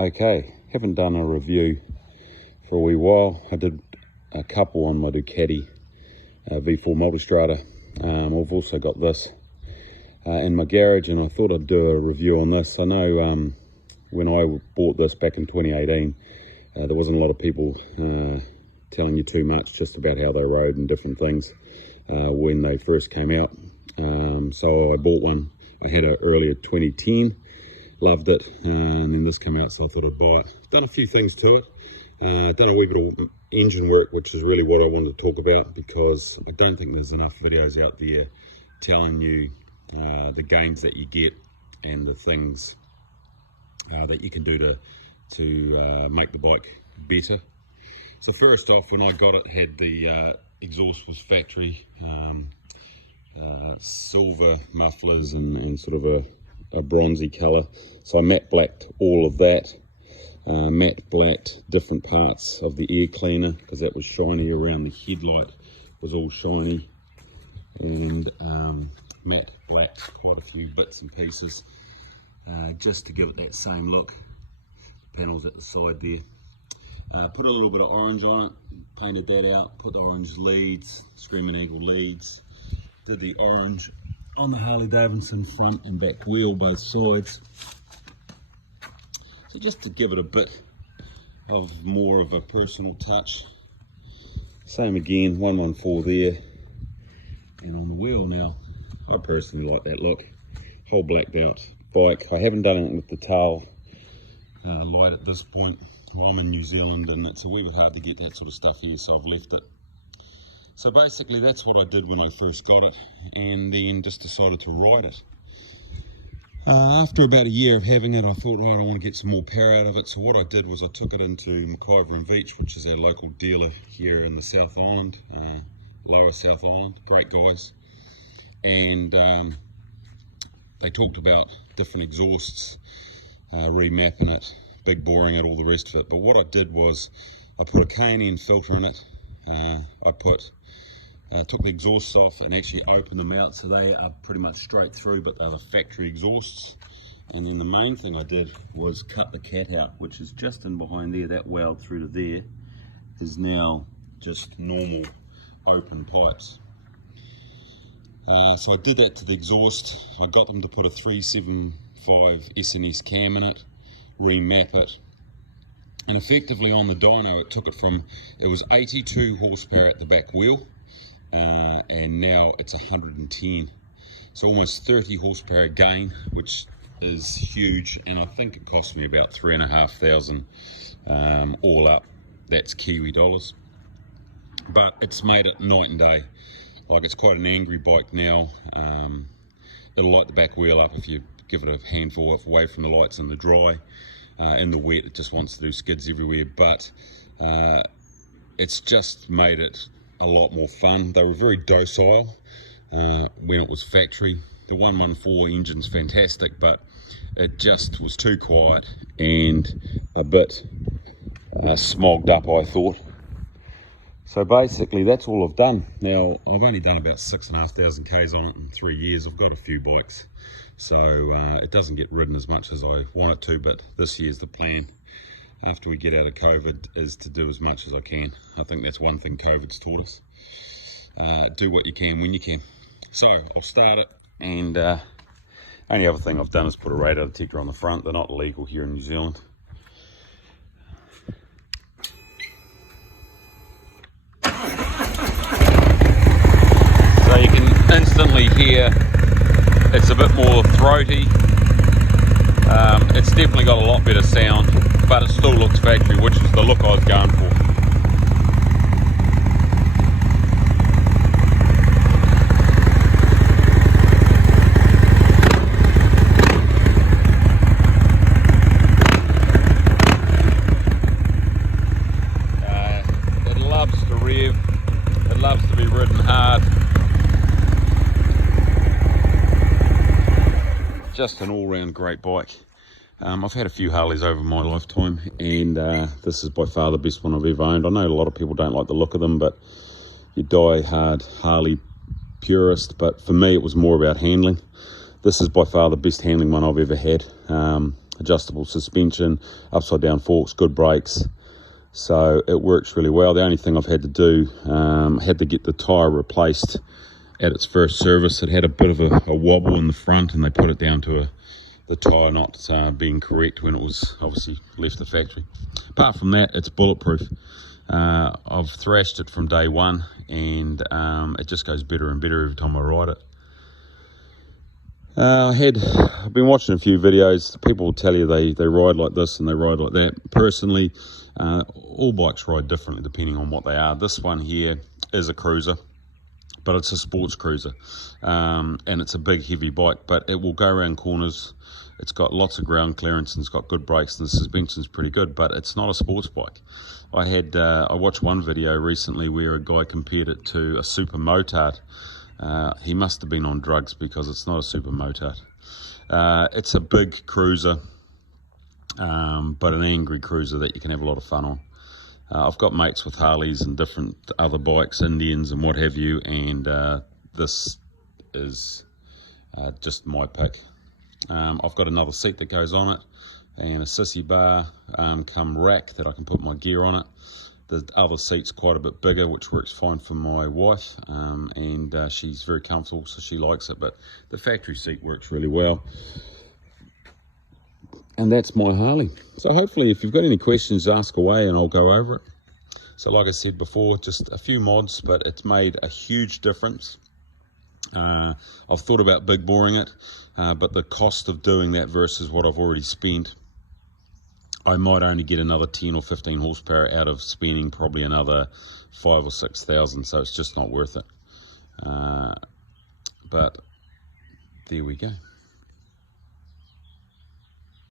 Okay, haven't done a review for a wee while. I did a couple on my Ducati V4 Multistrada. I've also got this in my garage, and I thought I'd do a review on this. I know when I bought this back in 2018, there wasn't a lot of people telling you too much just about how they rode and different things when they first came out. So I bought one. I had it earlier 2010. Loved it, and then this came out, so I thought I'd buy it. Done a few things to it. Done a wee bit of engine work, which is really what I wanted to talk about, because I don't think there's enough videos out there telling you the gains that you get and the things that you can do to make the bike better. So first off, when I got it, had the exhaust was factory, silver mufflers and sort of a bronzy colour, so I matte blacked all of that. Matte blacked different parts of the air cleaner because that was shiny around the headlight, was all shiny, and matte blacked quite a few bits and pieces just to give it that same look. Panels at the side there. Put a little bit of orange on it, painted that out, put the orange leads, screaming eagle leads, did the orange on the Harley Davidson front and back wheel, both sides. So just to give it a bit of more of a personal touch. Same again, 114 there. And on the wheel now, I personally like that look. Whole blacked out bike. I haven't done it with the tail light at this point. Well, I'm in New Zealand and it's a wee bit hard to get that sort of stuff here, so I've left it. So basically that's what I did when I first got it, and then just decided to ride it. After about a year of having it, I thought, right, I want to get some more power out of it. So what I did was I took it into McIver and Veach, which is our local dealer here in the South Island, Lower South Island. Great guys. And they talked about different exhausts, remapping it, big boring it, all the rest of it. But what I did was I put a K&N filter in it. I took the exhausts off and actually opened them out, so they are pretty much straight through, but they're the factory exhausts. And then the main thing I did was cut the cat out, which is just in behind there. That weld through to there is now just normal open pipes. So I did that to the exhaust. I got them to put a 375 SNS cam in it, remap it, and effectively on the dyno it took it from, it was 82 horsepower at the back wheel, and now it's 110, so almost 30 horsepower gain, which is huge. And I think it cost me about $3,500 all up. That's Kiwi dollars, but it's made it night and day. Like, it's quite an angry bike now. It'll light the back wheel up if you give it a handful away from the lights in the dry. In the wet, it just wants to do skids everywhere, but it's just made it a lot more fun. They were very docile when it was factory. The 114 engine's fantastic, but it just was too quiet and a bit smogged up, I thought. So basically that's all I've done. Now, I've only done about 6,500 Ks on it in 3 years. I've got a few bikes, so it doesn't get ridden as much as I want it to, but this year's the plan, after we get out of COVID, is to do as much as I can. I think that's one thing COVID's taught us. Do what you can when you can. So I'll start it, and only other thing I've done is put a radar detector on the front. They're not illegal here in New Zealand. So you can instantly hear it's a bit more throaty. It's definitely got a lot better sound, but it still looks factory, which is the look I was going for. It loves to rev, it loves to be ridden hard. Just an all-round great bike. I've had a few Harleys over my lifetime, and this is by far the best one I've ever owned. I know a lot of people don't like the look of them, but you die hard Harley purist, but for me it was more about handling. This is by far the best handling one I've ever had. adjustable suspension, upside down forks, good brakes. So it works really well. The only thing I've had to do, had to get the tyre replaced at its first service. It had a bit of a wobble in the front, and they put it down to the tyre not being correct when it was obviously left the factory. Apart from that, it's bulletproof. I've thrashed it from day one, and it just goes better and better every time I ride it. I've been watching a few videos. People will tell you they ride like this and they ride like that. Personally, all bikes ride differently depending on what they are. This one here is a cruiser, but it's a sports cruiser, and it's a big heavy bike, but it will go around corners. It's got lots of ground clearance and it's got good brakes, and the suspension's pretty good, but it's not a sports bike. I watched one video recently where a guy compared it to a super motard. He must have been on drugs, because it's not a super motard. It's a big cruiser, but an angry cruiser that you can have a lot of fun on. I've got mates with Harleys and different other bikes, Indians and what have you, and this is just my pick. I've got another seat that goes on it, and a sissy bar come rack that I can put my gear on it. The other seat's quite a bit bigger, which works fine for my wife, and she's very comfortable, so she likes it, but the factory seat works really well. And that's my Harley. So hopefully, if you've got any questions, ask away and I'll go over it. So like I said before, just a few mods, but it's made a huge difference. I've thought about big boring it, but the cost of doing that versus what I've already spent, I might only get another 10 or 15 horsepower out of spending probably another 5,000 or 6,000, so it's just not worth it. But there we go.